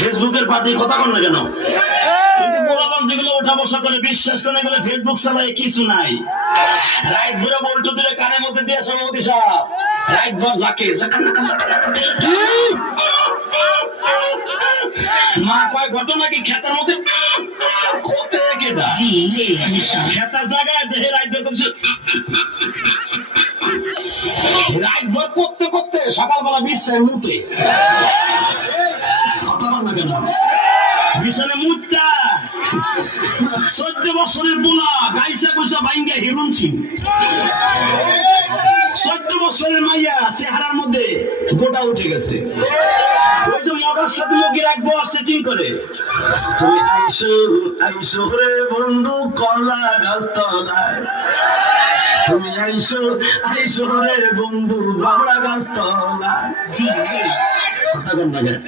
ফেসবুকের পার্টি কথা কন না কেন? যেগুলো ওঠা বসা করে বিশ্বাস করে এগুলো ফেসবুক চালায় কিছু নাই। রাইট ধরে বলতো দিলে কানের মধ্যে দিয়ে সভাপতি সাহেব রাইট ভর যাকে মা কয় ঘটনা কি খেতার মধ্যে খেতার জায়গায় দেহে রাইট ভর রাইট ভর করতে করতে সকালবেলা বিছনায় মুতে কথা বল না কেন? বিছানে মুতটা 14 বছরের বুলা গাইসা গুইসা বাইঙ্গা হিরুনছি। 14 বছরের মাইয়া চেহারার মধ্যে গোটা উঠে গেছে। ওই যে মগার সাথে মুখে রাখবো আর সেটিং করে তুমি আইসো আইসো রে বন্ধু কলা গাছ তলায়, তুমি আইসো আইসো রে বন্ধু বাবড়া গাছ তলায়। কথা বল না কেন?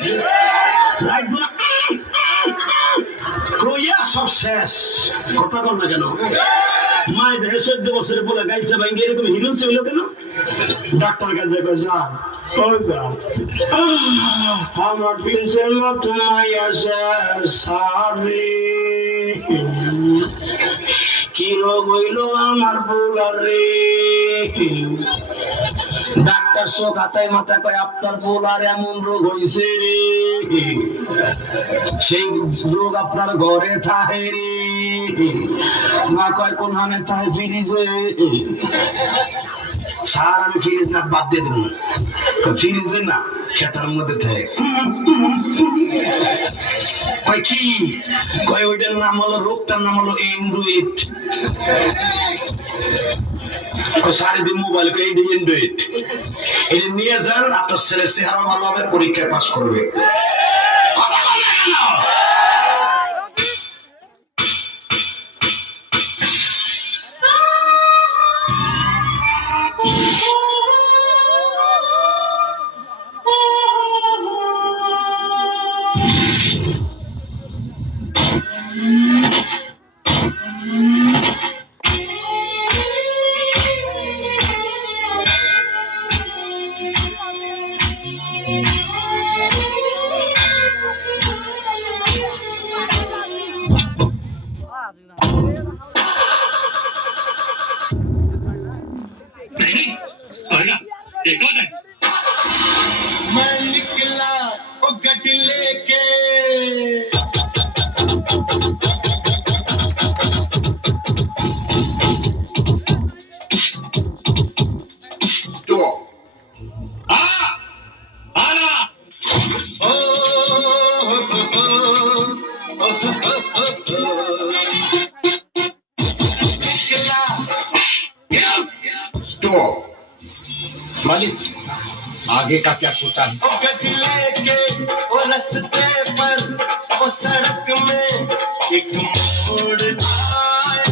রাখবো না কইয়া সব শেষ। কথা বল না কেন? মায়ের দেহে 14 বছরে বলে গাইছে ভাঙ্গে এরকম হিরুন ছিল কেন? ডাক্তার কাছে যা আমার প্রিন্সের মতো মাইয়া সারে কি রোগ হইল আমার বউলার রে। ডাক্তার চোখ হাতায় মাথায় কয় আপনার বউলার এমন রোগ হইছে রে, সেই রোগ আপনার ঘরে থাকে রে। মা কয় কোন হানে থাকে? ফ্রিজে। সার আমি ফ্রিজ না বাদ দিয়ে দেবো, ফ্রিজে না খেতার মধ্যে থাকে। কয় কি? কয় ওইটার নাম হলো, রোগটার নাম হলো এন্ড্রয়েড। সারাদিন মোবাইল এন্ড্রয়েড এটা নিয়ে যান, আপনার ছেলের চেহারা ভালো হবে, পরীক্ষায় পাস করবে। मैं निकला ओ गड्डी लेके मालिक आगे का क्या सोचा है? वो रास्ते पर वो सड़क में एक मोड़ आया